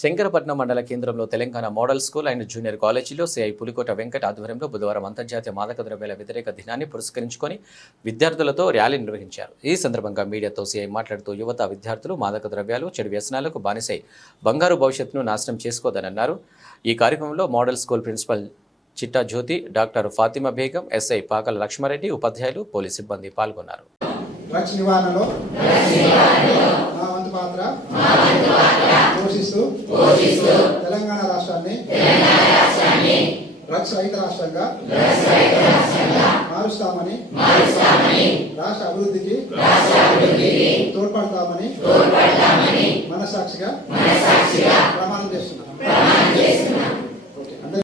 శంకరపట్నం మండల కేంద్రంలో Telangana model school and junior కాలేజీలో సిఐ పులికోట వెంకట ఆధ్వర్యంలో బుధవారం అంతర్జాతీయ మాదక ద్రవ్యాల వ్యతిరేక దినాన్ని పురస్కరించుకొని విద్యార్థులతో ర్యాలీ నిర్వహించారు. ఈ సందర్భంగా మీడియాతో సిఐ మాట్లాడుతూ యువత విద్యార్థులు మాదక ద్రవ్యాలు చెడు వ్యసనాలకు బానిసై బంగారు భవిష్యత్తును నాశనం చేసుకోదనన్నారు. ఈ కార్యక్రమంలో model school principal Chitta Jyothi doctor Fatima Begum SI Pakala Lakshma Reddy ఉపాధ్యాయులు పోలీస్ సిబ్బంది పాల్గొన్నారు. వంతు పాత్ర పోషిస్తూ తెలంగాణ రాష్ట్రాన్ని డ్రగ్స్ రహిత రాష్ట్రంగా మారుస్తామని రాష్ట్ర అభివృద్ధికి తోడ్పడతామని మనసాక్షిగా ప్రమాణం. అందరూ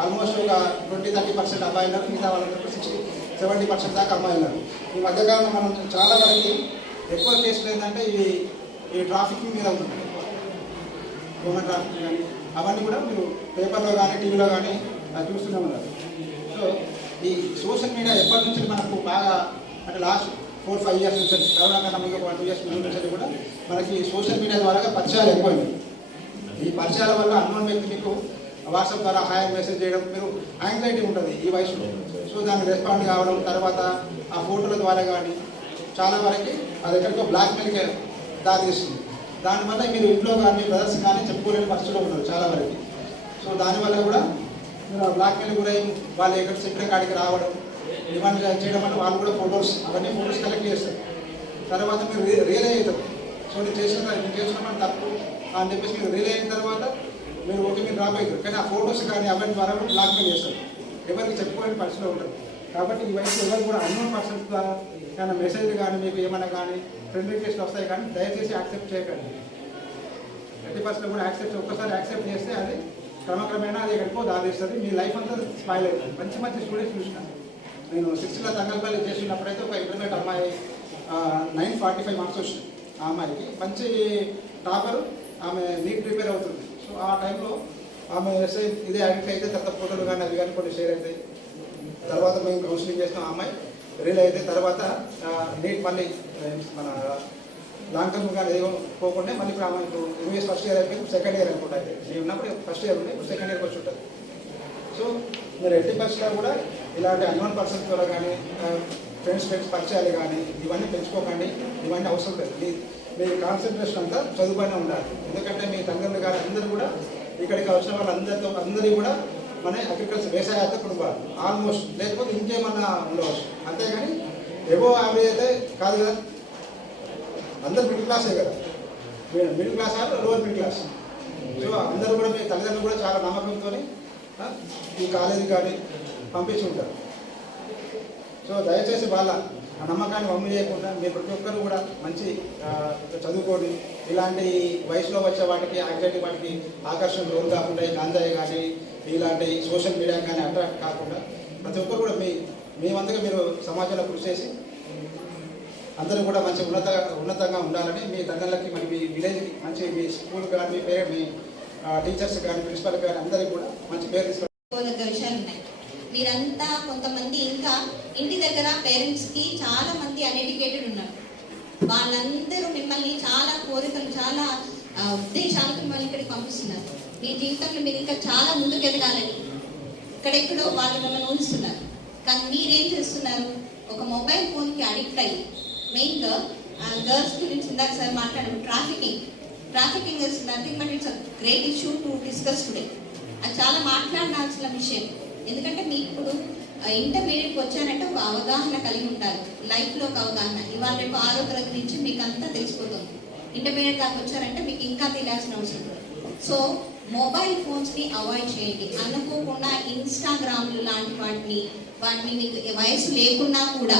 ఆల్మోస్ట్ ఒక ట్వంటీ థర్టీ పర్సెంట్ అబ్బాయిలు మిగతా వాళ్ళకి సిక్స్టీ సెవెంటీ పర్సెంట్ దాకా అమ్మాయిలు ఈ మధ్యకాలంలో మనం చాలా వరకు ఎక్కువ కేసులు ఏంటంటే ఈ ఈ ట్రాఫికింగ్ మీద ఉంటుంది దొంగ కానీ అవన్నీ కూడా మీరు పేపర్లో కానీ టీవీలో కానీ అది చూస్తూనే ఉన్నారు. సో ఈ సోషల్ మీడియా ఎప్పటి నుంచి మనకు బాగా అంటే లాస్ట్ ఫోర్ ఫైవ్ ఇయర్స్ నుంచి కరోనా కన్నా ముందు ఒక టూ ఇయర్స్ ముందు నుంచి కూడా మనకి సోషల్ మీడియా ద్వారా పరిచయాలు ఎక్కువైంది ఈ పరిచయాల వల్ల అన్నోన్ వ్యక్తి మీకు వాట్సాప్ ద్వారా హాయ్ మెసేజ్ చేయడం మీరు యాంగ్జైటీ ఉంటుంది ఈ వయసులో. సో దానికి రెస్పాండ్ కావడం తర్వాత ఆ ఫోటోల ద్వారా కానీ చాలా వరకు అది ఎక్కడికో బ్లాక్మెయిల్కి దారితీస్తుంది దానివల్ల మీరు ఇంట్లో కానీ బ్రదర్స్ కానీ చెప్పుకోలేని పరిస్థితిలో ఉన్నారు చాలా వరకు. సో దానివల్ల కూడా మీరు బ్లాక్మెయిల్ గురై వాళ్ళు ఎక్కడ చెప్పిన కాడికి రావడం ఇవన్నీ చేయడం అంటే వాళ్ళు కూడా ఫొటోస్ అవన్నీ ఫొటోస్ కలెక్ట్ చేస్తారు. తర్వాత మీరు రీ రియలైజ్ అవుతారు. సో నేను చేసిన నేను చేసిన తప్పు అని చెప్పేసి మీరు రియలైజ్ అయిన తర్వాత మీరు ఓకే మీరు డ్రాప్ అవుతారు. కానీ ఆ ఫొటోస్ కానీ అవన్నీ ద్వారా కూడా బ్లాక్మెయిల్ చేస్తారు. ఎవరికి చెప్పుకోలేని పరిస్థితిలో ఉంటారు. కాబట్టి ఈ వయసు ఎవరు కూడా అన్నోన్ పర్సన్స్ ద్వారా ఏమైనా మెసేజ్ కానీ మీకు ఏమైనా కానీ ఫ్రెండ్ రిక్వెస్ట్ వస్తాయి కానీ దయచేసి యాక్సెప్ట్ చేయకండి. ప్రతి పర్సన్ కూడా యాక్సెప్ట్ ఒక్కసారి యాక్సెప్ట్ చేస్తే అది క్రమక్రమేణా అది ఎక్కడికో దారిస్తుంది మీ లైఫ్ అంతా స్పాయిల్ అవుతుంది. మంచి మంచి స్టూడెంట్స్ చూసినాను. నేను సిక్స్త్లో తంగల్పల్లి చేసినప్పుడైతే ఒక ఇంటర్మీడియట్ అమ్మాయి నైన్ ఫార్టీ ఫైవ్ మార్క్స్ వచ్చింది ఆ అమ్మాయికి. మంచి టాపర్ ఆమె నీట్ ప్రిపేర్ అవుతుంది. సో ఆ టైంలో ఆమె ఇదే ఐడెంటిఫై అయితే తర్వాత ఫోటోలు కానీ అవి కానీ కొన్ని షేర్ అవుతాయి. తర్వాత మేము కౌన్సిలింగ్ చేసిన ఆ అమ్మాయి రిలీజ్ అయితే తర్వాత నీట్ మళ్ళీ మన లాంగ్ టర్మ్ కానీ ఏమో పోకుండా మళ్ళీ ఇప్పుడు ఆమె ఇప్పుడు ఎంబీఎస్ ఫస్ట్ ఇయర్ అయిపోయింది సెకండ్ ఇయర్ అనుకుంటా. అయితే నేను ఉన్నప్పుడు ఫస్ట్ ఇయర్ ఉంది ఇప్పుడు సెకండ్ ఇయర్కి వచ్చి ఉంటుంది సో మీరు ఎట్టి పరిస్థితుల్లో కూడా ఇలాంటి అన్నోన్ పర్సన్స్ ద్వారా కానీ ఫ్రెండ్స్ ఫ్రెండ్స్ పరిచయాలు కానీ ఇవన్నీ పెంచుకోకండి ఇవన్నీ అవసరం లేదు. మీ మీ కాన్సన్ట్రేషన్ అంతా చదువుపైన ఉండాలి. ఎందుకంటే మీ తల్లిదండ్రులు గారు అందరూ కూడా ఇక్కడికి వచ్చిన వాళ్ళందరితో అందరి కూడా మన అగ్రికల్చర్ వ్యవసాయ కుటుంబాలు. ఆల్మోస్ట్ లేకపోతే ఇంకేమన్నా ఉండవచ్చు. అంతేగాని ఎవో యావరేజ్ అయితే కాదు కదా. అందరు మిడిల్ క్లాసే కదా. Middle class or lower middle class so అందరూ కూడా మీ తల్లిదండ్రులు కూడా చాలా నమ్మకంతో ఈ కాలేజీ కానీ పంపించుకుంటారు. సో దయచేసి వాళ్ళ ఆ నమ్మకాన్ని వమ్ము చేయకుండా మీరు ప్రతి ఒక్కరు కూడా మంచి చదువుకోండి. ఇలాంటి వయసులో వచ్చే వాటికి యాంగ్జైటీ వాటికి ఆకర్షణ లోన్ కాకుండా ఈ గాంజాయి కానీ ఇలాంటి సోషల్ మీడియా కానీ అట్రాక్ట్ కాకుండా ప్రతి ఒక్కరు కూడా మీ మీ మీరు సమాజంలో కృషి చేసి అందరూ కూడా మంచి ఉన్నత ఉన్నతంగా ఉండాలని మీ తండ్రులకి మరి మీ విలేజ్కి మంచి మీ స్కూల్ కానీ మీ పేరు మీ టీచర్స్ కానీ ప్రిన్సిపల్ కానీ అందరికీ కూడా మంచి పేరు తీసుకు విషయాలు ఉన్నాయి. మీరంతా కొంతమంది ఇంకా ఇంటి దగ్గర పేరెంట్స్కి చాలా మంది అన్ఎడ్యుకేటెడ్ ఉన్నారు. వాళ్ళందరూ మిమ్మల్ని చాలా కోరికలు చాలా ఉద్దేశాలకు మిమ్మల్ని ఇక్కడికి పంపిస్తున్నారు. మీ జీవితంలో మీరు ఇంకా చాలా ముందుకు ఎదగాలని ఇక్కడెక్కడో వాళ్ళు మిమ్మల్ని ఊహిస్తున్నారు. కానీ మీరేం చేస్తున్నారు? ఒక మొబైల్ ఫోన్కి అడిక్ట్ అయ్యి మెయిన్గా గర్ల్స్ గురించి ఇందాక సార్ మాట్లాడారు trafficking. Trafficking is nothing but it's great issue to discuss today. అది చాలా మాట్లాడాల్సిన విషయం. ఎందుకంటే మీకు ఇప్పుడు ఇంటర్మీడియట్కి వచ్చారంటే ఒక అవగాహన కలిగి ఉంటారు. లైఫ్లో ఒక అవగాహన. ఇవాళ రేపు ఆరోగ్యాల గురించి మీకు అంతా తెలిసిపోతుంది. ఇంటర్మీడియట్ దాకా వచ్చారంటే మీకు ఇంకా తెలియాల్సిన అవసరం లేదు. సో మొబైల్ ఫోన్స్ని అవాయిడ్ చేయండి. అనుకోకుండా ఇన్స్టాగ్రామ్లు లాంటి వాటిని వాటిని మీకు వయసు లేకున్నా కూడా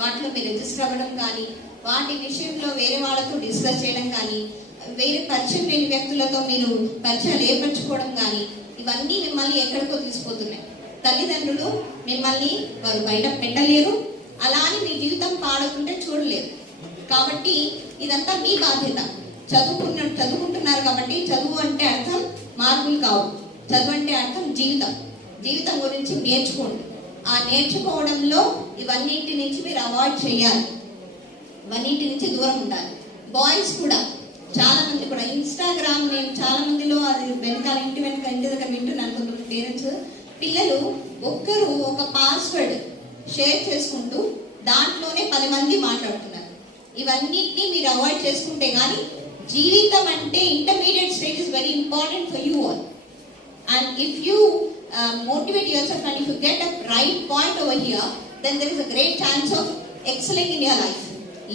వాటిలో మీరు రిజిస్టర్ అవ్వడం కానీ వాటి విషయంలో వేరే వాళ్ళతో డిస్కస్ చేయడం కానీ వేరే పరిచయం లేని వ్యక్తులతో మీరు పరిచయాలు ఏర్పరచుకోవడం కానీ ఇవన్నీ మిమ్మల్ని ఎక్కడికో తీసుకుపోతున్నాయి. తల్లిదండ్రులు మిమ్మల్ని వారు బయట పెట్టలేరు. అలా అని మీ జీవితం పాడకుంటే చూడలేరు. కాబట్టి ఇదంతా మీ బాధ్యత. చదువుకున్న చదువుకుంటున్నారు కాబట్టి చదువు అంటే అర్థం మార్కులు కావు. చదువు అంటే అర్థం జీవితం. జీవితం గురించి నేర్చుకోండి. ఆ నేర్చుకోవడంలో ఇవన్నింటి నుంచి మీరు అవాయిడ్ చేయాలి. ఇవన్నింటి నుంచి దూరం ఉండాలి. బాయ్స్ కూడా చాలా మంది కూడా ఇన్స్టాగ్రామ్ నేను చాలా మందిలో అది వెనకాల ఇంటి వెనక ఇంటి దగ్గర వింటున్నాను కొంతమంది పేరెంట్స్. పిల్లలు ఒక్కరు ఒక పాస్వర్డ్ షేర్ చేసుకుంటూ దాంట్లోనే పది మంది మాట్లాడుతున్నారు. ఇవన్నిటిని మీరు అవాయిడ్ చేసుకుంటే కానీ జీవితం అంటే intermediate stage is very important for you all and if you motivate your self and if you get a right point over here then there is a great chance of excelling in your life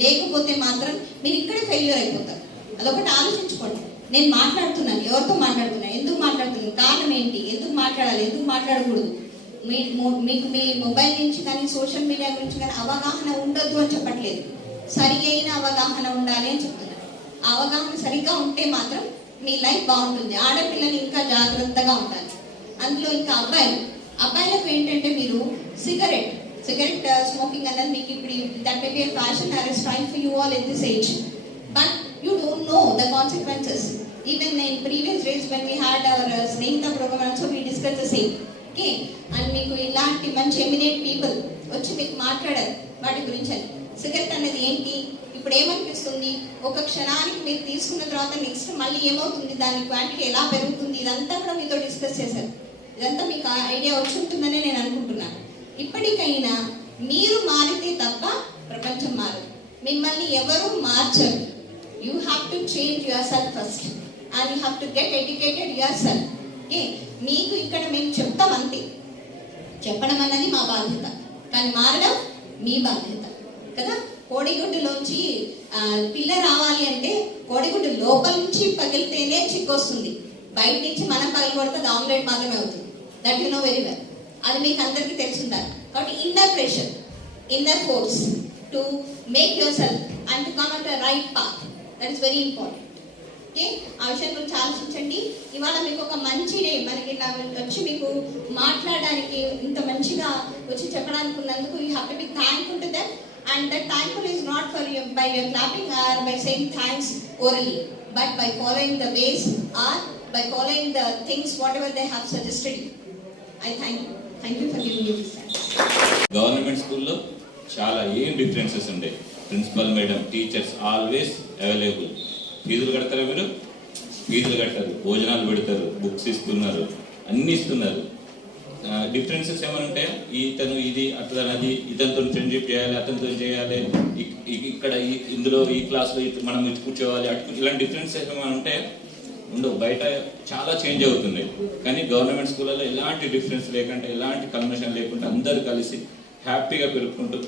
లేకపోతే మాత్రం మీరు ఇక్కడే failure అయిపోతారు. అదొకటి ఆలోచించుకోండి. నేను మాట్లాడుతున్నాను ఎవరితో మాట్లాడుతున్నాను ఎందుకు మాట్లాడుతున్నాను కారణం ఏంటి ఎందుకు మాట్లాడాలి ఎందుకు మాట్లాడకూడదు? మీ మీకు మీ మొబైల్ నుంచి కానీ సోషల్ మీడియా గురించి కానీ అవగాహన ఉండొద్దు అని చెప్పట్లేదు. సరి అయిన అవగాహన ఉండాలి అని చెప్తున్నాను అవగాహన సరిగ్గా ఉంటే మాత్రం మీ లైఫ్ బాగుంటుంది. ఆడపిల్లలు ఇంకా జాగ్రత్తగా ఉండాలి. అందులో ఇంకా అబ్బాయిలు అబ్బాయిలకు ఏంటంటే మీరు సిగరెట్ సిగరెట్ uh, స్మోకింగ్ అనేది మీకు ఇప్పుడు that may be fashion or style for you all at this age but you don't know the consequences even in previous days when we had our Snehitha program so we discuss the same okay and మీకు ఇలాంటి మంచి emanate people వచ్చి మీకు మాట్లాడారు. వాటి గురించి అని cigarette అనేది ఏంటి? ఇప్పుడు ఏమనిపిస్తుంది? ఒక క్షణానికి మీరు తీసుకున్న తర్వాత నెక్స్ట్ మళ్ళీ ఏమవుతుంది? దాని క్వాంటిటీ ఎలా పెరుగుతుంది? ఇదంతా కూడా మీతో డిస్కస్ చేశారు. ఇదంతా మీకు ఐడియా వచ్చి ఉంటుందని నేను అనుకుంటున్నాను. ఇప్పటికైనా మీరు మారితే తప్ప ప్రపంచం మారదు. మిమ్మల్ని ఎవరు మార్చరు. You have to change your self first and you have to get educated your self okay మీకు ఇక్కడ మేము చెప్తాం అంతే. చెప్పడం అన్నది మా బాధ్యత. కానీ మారడం మీ బాధ్యత కదా? కోడిగుడ్డులోంచి పిల్ల రావాలి అంటే కోడిగుడ్డు లోపల నుంచి పగిలితేనే చిక్కొస్తుంది. బయట నుంచి మనం పగలు కొడితే అది ఆమ్లెట్ మాత్రమే అవుతుంది. That you know very well అది మీకు అందరికీ తెలిసిందారు కాబట్టి inner pressure inner force to make your self and to come at right path that is very important okay? ఆ విషయం గురించి ఆలోచించండి. ఇవాళ మీకు ఒక మంచి డే. మనకి ఇలా వచ్చి మీకు మాట్లాడడానికి ఇంత మంచిగా వచ్చి చెప్పడానికి ఉన్నందుకు you have to be thankful to them and that thankful is not for you by your clapping or by saying thanks orally but by following the ways or by following the things whatever they have suggested I thank you thank you for giving you government స్కూల్లో చాలా ఏం differences ఉండే? Principal madam teachers always available ఫీజులు కడతారా మీరు? ఫీజులు కట్టారు భోజనాలు పెడతారు బుక్స్ ఇస్తున్నారు అన్ని ఇస్తున్నారు. డిఫరెన్సెస్ ఏమైనా ఉంటాయా? ఇతను ఇది అతను అది ఇతనితో ఫ్రెండ్షిప్ చేయాలి అతనితో చేయాలి ఇక్కడ ఈ- ఇందులో ఈ క్లాస్లో మనం ఇటు కూర్చోవాలి అటు ఇలాంటి డిఫరెన్సెస్ ఏమైనా ఉంటాయా? ఉండవు బయట చాలా చేంజ్ అవుతున్నాయి. కానీ గవర్నమెంట్ స్కూళ్ళలో ఎలాంటి డిఫరెన్స్ లేకుండా ఎలాంటి కన్వర్షన్ లేకుండా అందరూ కలిసి హ్యాపీగా పెరుపుకుంటూ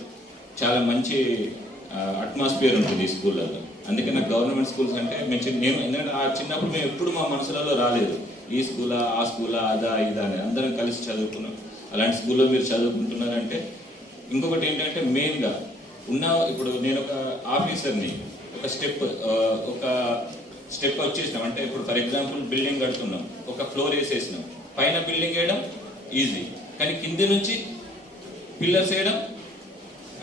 చాలా మంచి అట్మాస్ఫియర్ ఉంటుంది ఈ స్కూళ్ళల్లో. అందుకే నాకు గవర్నమెంట్ స్కూల్స్ అంటే మేము చిన్న- మేము ఎందుకంటే ఆ చిన్నప్పుడు మేము ఎప్పుడు మా మనసులలో రాలేదు. ఈ స్కూలా ఆ స్కూలా అదా ఇదా అని అందరం కలిసి చదువుకున్నాం. అలాంటి స్కూల్లో మీరు చదువుకుంటున్నారంటే ఇంకొకటి ఏంటంటే మెయిన్గా ఉన్న ఇప్పుడు నేను ఒక ఆఫీసర్ని ఒక స్టెప్ ఒక స్టెప్ వచ్చేసినాం. అంటే ఇప్పుడు ఫర్ ఎగ్జాంపుల్ బిల్డింగ్ కడుతున్నాం. ఒక ఫ్లోర్ వేసేసినాం. పైన బిల్డింగ్ వేయడం ఈజీ. కానీ కింది నుంచి పిల్లర్స్ వేయడం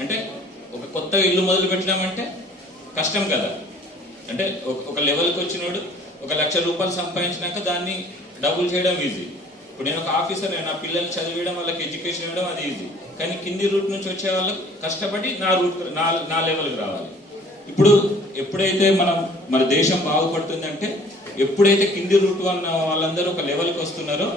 అంటే ఒక కొత్త ఇల్లు మొదలు పెట్టినామంటే కష్టం కదా. అంటే ఒక- ఒక లెవెల్కి వచ్చినోడు ఒక లక్ష రూపాయలు సంపాదించినాక దాన్ని డబుల్ చేయడం ఈజీ ఇప్పుడు నేను ఒక ఆఫీసర్ నేను నా పిల్లల్ని చదివేయడం వాళ్ళకి ఎడ్యుకేషన్ ఇవ్వడం అది ఈజీ కానీ కింది రూట్ నుంచి వచ్చే వాళ్ళకి కష్టపడి నా రూట్ నా నా లెవెల్కి రావాలి. ఇప్పుడు ఎప్పుడైతే మనం మన దేశం బాగుపడుతుందంటే ఎప్పుడైతే కింది రూట్ ఉన్న వాళ్ళందరూ ఒక లెవెల్కి వస్తున్నారో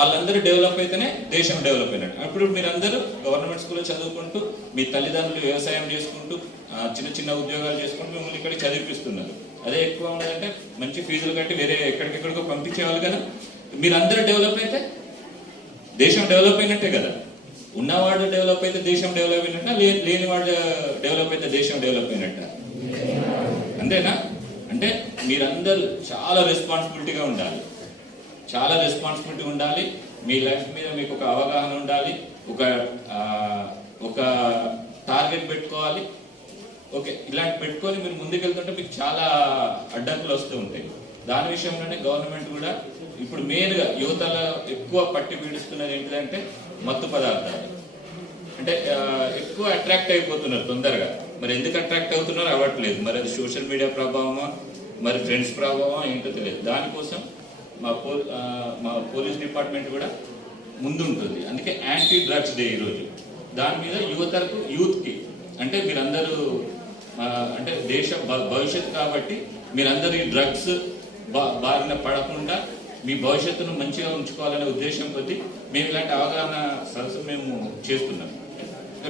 వాళ్ళందరూ డెవలప్ అయితేనే దేశం డెవలప్ అయినట్టు. అప్పుడు మీరందరూ గవర్నమెంట్ స్కూల్లో చదువుకుంటూ మీ తల్లిదండ్రులు వ్యవసాయం చేసుకుంటూ ఆ, చిన్న చిన్న ఉద్యోగాలు చేసుకుంటూ మిమ్మల్ని ఇక్కడ చదివిపిస్తున్నారు. అదే ఎక్కువ ఉన్నదంటే మంచి ఫీజులు కట్టి వేరే ఎక్కడికెక్కడికో పంపించేవాళ్ళు కదా. మీరందరూ డెవలప్ అయితే దేశం డెవలప్ అయినట్టే కదా. ఉన్నవాడు డెవలప్ అయితే దేశం డెవలప్ అయినట్ట? లే- లేనివాడు డెవలప్ అయితే దేశం డెవలప్ అయినట్ట? అంతేనా? అంటే మీరందరూ చాలా రెస్పాన్సిబిలిటీగా ఉండాలి. చాలా రెస్పాన్సిబిలిటీ ఉండాలి. మీ లైఫ్ మీద మీకు ఒక అవగాహన ఉండాలి. ఒక ఒక టార్గెట్ పెట్టుకోవాలి. ఓకే ఇలాంటి పెట్టుకొని మీరు ముందుకెళ్తుంటే మీకు చాలా అడ్డంకులు వస్తూ ఉంటాయి. దాని విషయంలోనే గవర్నమెంట్ కూడా ఇప్పుడు మెయిన్గా యువతల ఎక్కువ పట్టి పీడిస్తున్నది ఏంటిదంటే మత్తు పదార్థాలు. అంటే ఎక్కువ అట్రాక్ట్ అయిపోతున్నారు తొందరగా. మరి ఎందుకు అట్రాక్ట్ అవుతున్నారో అవ్వట్లేదు. మరి అది సోషల్ మీడియా ప్రభావమా? మరి ఫ్రెండ్స్ ప్రభావం ఏంటో తెలియదు. దానికోసం మా పో మా పోలీస్ డిపార్ట్మెంట్ కూడా ముందుంటుంది. అందుకే యాంటీ డ్రగ్స్ డే ఈరోజు. దాని మీద యువతకు యూత్కి అంటే మీరందరూ అంటే దేశ భ- భవిష్యత్తు కాబట్టి మీరందరూ ఈ డ్రగ్స్ బా- బారిన పడకుండా మీ భవిష్యత్తును మంచిగా ఉంచుకోవాలనే ఉద్దేశం కొద్ది మేము ఇలాంటి అవగాహన సరస్సు మేము చేస్తున్నాం.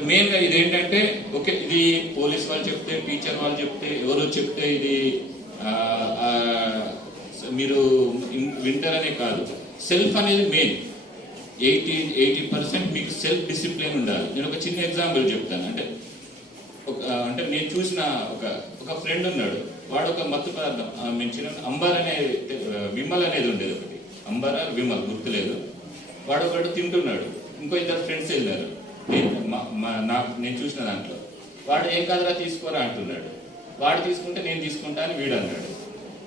మెయిన్గా ఇది ఏంటంటే ఓకే ఇది పోలీస్ వాళ్ళు చెప్తే టీచర్ వాళ్ళు చెప్తే ఎవరో చెప్తే ఇది మీరు వింటారనే కాదు. సెల్ఫ్ అనేది మెయిన్ ఎయిటీ ఎయిటీ పర్సెంట్ మీకు సెల్ఫ్ డిసిప్లిన్ ఉండాలి. నేను ఒక చిన్న ఎగ్జాంపుల్ చెప్తాను. అంటే ఒక అంటే నేను చూసిన ఒక ఒక ఫ్రెండ్ ఉన్నాడు. వాడు ఒక మత్తు పదార్థం మేము చిన్న అంబర్ అనే విమల్ అనేది ఉండేది ఒకటి. అంబర్ విమల్ గుర్తులేదు. వాడు ఒకడు తింటున్నాడు. ఇంకో ఇద్దరు ఫ్రెండ్స్ వెళ్ళారు. మా- మా- నాకు నేను చూసిన దాంట్లో. వాడు ఏం కాదురా తీసుకోరా అంటున్నాడు. వాడు తీసుకుంటే నేను తీసుకుంటా అని వీడు అన్నాడు.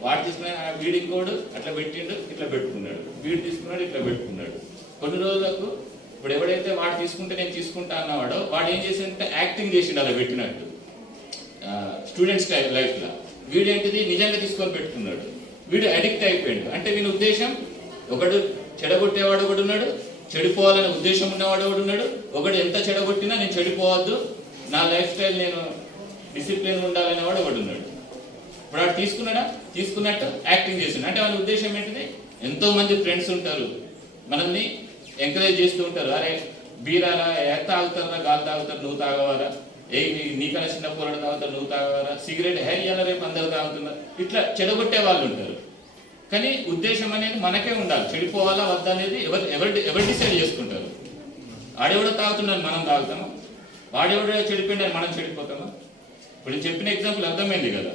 వాడు తీసుకున్న ఆ వీడు ఇంకోడు అట్లా పెట్టిండు ఇట్లా పెట్టుకున్నాడు. వీడు తీసుకున్నాడు ఇట్లా పెట్టుకున్నాడు. కొన్ని రోజులకు ఇప్పుడు ఎవడైతే వాడు తీసుకుంటే నేను తీసుకుంటా అన్నవాడో వాడు ఏం చేసిందంటే యాక్టింగ్ చేసిండు అలా పెట్టినట్టు. స్టూడెంట్స్ లైఫ్ లైఫ్లో. వీడు ఏంటిది నిజంగా తీసుకొని పెట్టుకున్నాడు. వీడు అడిక్ట్ అయిపోయాడు. అంటే వీని ఉద్దేశం ఒకడు చెడగొట్టేవాడు ఒకడు ఉన్నాడు చెడిపోవాలనే ఉద్దేశం ఉన్నవాడు ఒకడు ఉన్నాడు. ఒకడు ఎంత చెడగొట్టినా నేను చెడిపోవద్దు నా లైఫ్ స్టైల్ నేను డిసిప్లిన్ ఉండాలనేవాడు ఒకడు ఉన్నాడు. ఇప్పుడు వాడు తీసుకున్నాడా? తీసుకున్నట్టు యాక్టింగ్ చేసిండు అంటే వాళ్ళ ఉద్దేశం ఏంటిది? ఎంతో మంది ఫ్రెండ్స్ ఉంటారు. మనల్ని ఎంకరేజ్ చేస్తూ ఉంటారు. అరే బీరారా ఏ తాగుతారా గాలి తాగుతారు నువ్వు తాగవారా? ఏ నీకన్నా చిన్న పూరడు తాగుతారు నువ్వు తాగవారా? సిగరెట్ హే అలా రేపు అందరు తాగుతున్నారు? ఇట్లా చెడగొట్టే వాళ్ళు ఉంటారు. కానీ ఉద్దేశం అనేది మనకే ఉండాలి. చెడిపోవాలా వద్దా అనేది ఎవరు ఎవరు ఎవరు డిసైడ్ చేసుకుంటారు? ఆడెవడో తాగుతున్నాడు మనం తాగుతామా? వాడెవడో చెడిపోయిందని మనం చెడిపోతామా? ఇప్పుడు చెప్పిన ఎగ్జాంపుల్ అర్థమైంది కదా.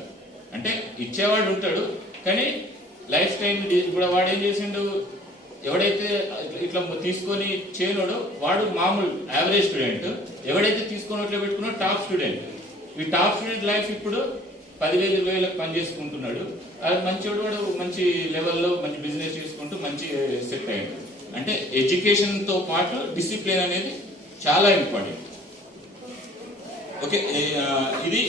అంటే ఇచ్చేవాడు ఉంటాడు కానీ లైఫ్ స్టైల్ ఇప్పుడు వాడు ఏం చేసిండు? ఎవడైతే ఇట్లా తీసుకొని చేయనోడో వాడు మామూలు యావరేజ్ స్టూడెంట్ ఎవడైతే తీసుకొని అట్లా పెట్టుకున్నాడో టాప్ స్టూడెంట్ ఈ టాప్ స్టూడెంట్ లైఫ్ ఇప్పుడు పదివేలు ఇరవై వేలకు పని చేసుకుంటున్నాడు. అది మంచివాడు వాడు మంచి లెవెల్లో మంచి బిజినెస్ చేసుకుంటూ మంచి సెట్ అయ్యాడు. అంటే ఎడ్యుకేషన్తో పాటు డిసిప్లిన్ అనేది చాలా ఇంపార్టెంట్ ఓకే ఇది